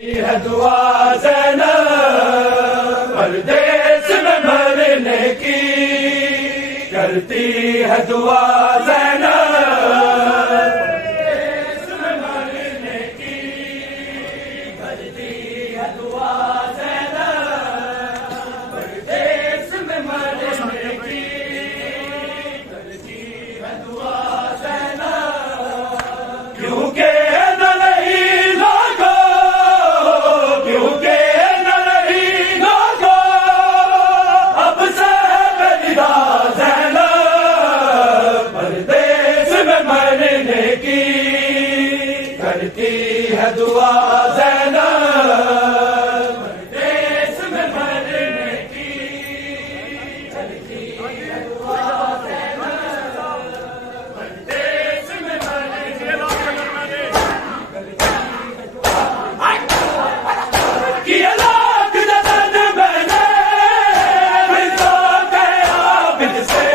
है दुआ ज़ैनब परदेस में मरने की, करती है दुआ ज़ैनब परदेस में मरने की, करती है दुआ ज़ैनब परदेस में मरने की, करती है दुआ ज़ैनब क्योंकि करती है दुआ ज़ैनब परदेस में मरने की, करती है दुआ ज़ैनब परदेस में मरने की, कि लाख जतन मैंने रिज़ा के आबिद से,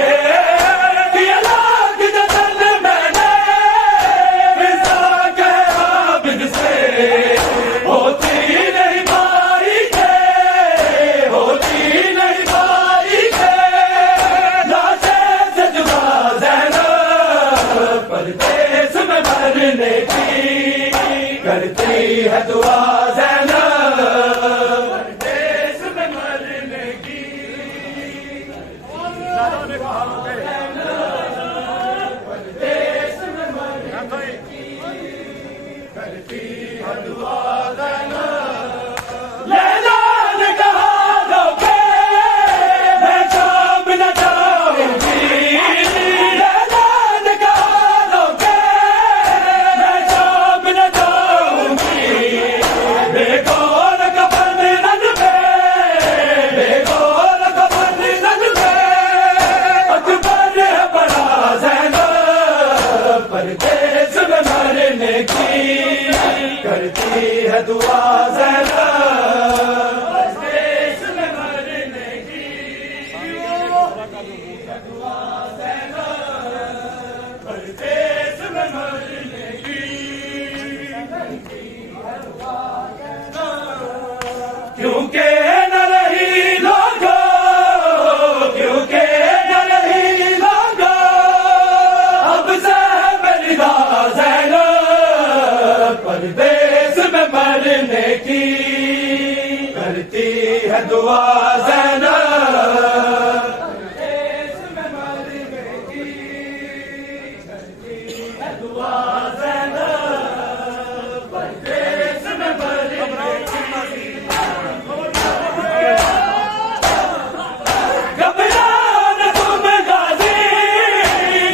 कि लाख जतन मैंने रिज़ा के आबिद से, होती नहीं भाई के, होती नहीं भाई के, लाशे से जुदा ज़ैनब परदेस में मरने की, करती है दुआ ज़ैनब परदेस में मरने की, परदेस में मरने की, करती है दुआ ज़ैनब। लैला ने कहा रोके मैं शाम न जाऊंगी, लैला ने कहा रोके मैं शाम न जाऊंगी, बेगौर कफन रंग में, बेगौर कफन रंग में, अकबर है बड़ा ज़ैनब परदेस में मरने की, करती है दुआ ज़ैनब परदेस में मरने की, दुआ ज़ैनब परदेस में मरने की, क्योंकि न रही लोगों, क्योंकि न रही लोगों, अब से बलिदा ज़ैनब परदेस में मरने की, करती है दुआ ज़ैनब परदेस में मरने की, करती है दुआ ज़ैनब परदेस में मरने की। घबराना तुम गाज़ी,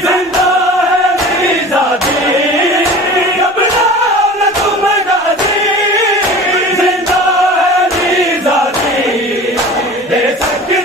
जिंदा है ज़ादी, घबराना तुम गाज़ी, जिंदा है ज़ादी, दे सकती